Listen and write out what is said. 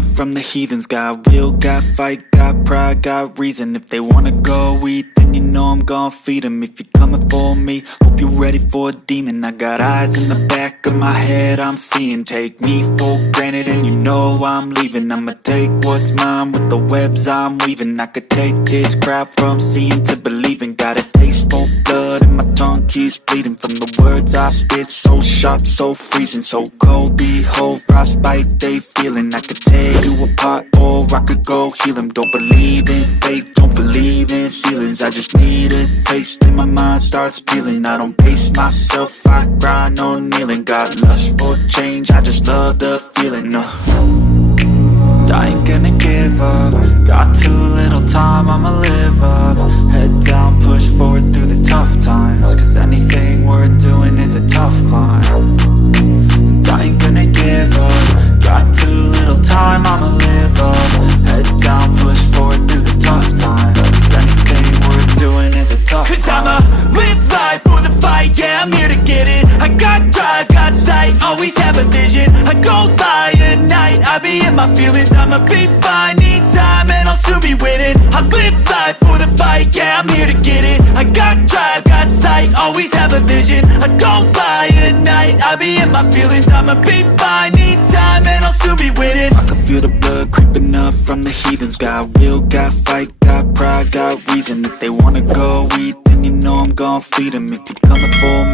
up from the heathens. Got will, got fight, got pride, got reason. If they wanna go eat, then you know I'm gon' feed them. If you're coming for me, hope you're ready for a demon. I got eyes in the back of my head, I'm seeing. Take me for granted and you know I'm leaving. I'ma take what's mine with the webs I'm weaving. I could take this crowd from seeing to believing. Got a taste for blood and my tongue keeps bleeding from the words I spit. So sharp, so freezing, so cold. Behold, frostbite they feeling. I could tear you apart or I could go heal them. Don't believe in fate, don't believe in ceilings. I just need a taste and my mind starts peeling. I don't pace myself, I grind on kneeling. Got lust for change, I just love the feeling. I ain't gonna give up. Got too little time, I'ma live up. Head down, push forward through the tough times. Cause anything worth doing is a tough climb. And I ain't gonna give up. Got too little time, I'ma live up. Head down, push forward through the tough times. Cause anything worth doing is a tough climb. Cause I'ma live life for the fight, yeah, I'm here to get it. I got drive, got sight, always have a vision. I go by at night, I be in my feelings. I'ma be fine, need time and I'll soon be winning. I live life for the fight, yeah, I'm here to get it. I got drive, got sight, always have a vision. I go by at night, I be in my feelings. I'ma be fine, need time and I'll soon be winning. I can feel the blood creeping up from the heathens. Got will, got fight, got pride, got reason. If they wanna go eat, then you know I'm gon' feed them. If you're coming for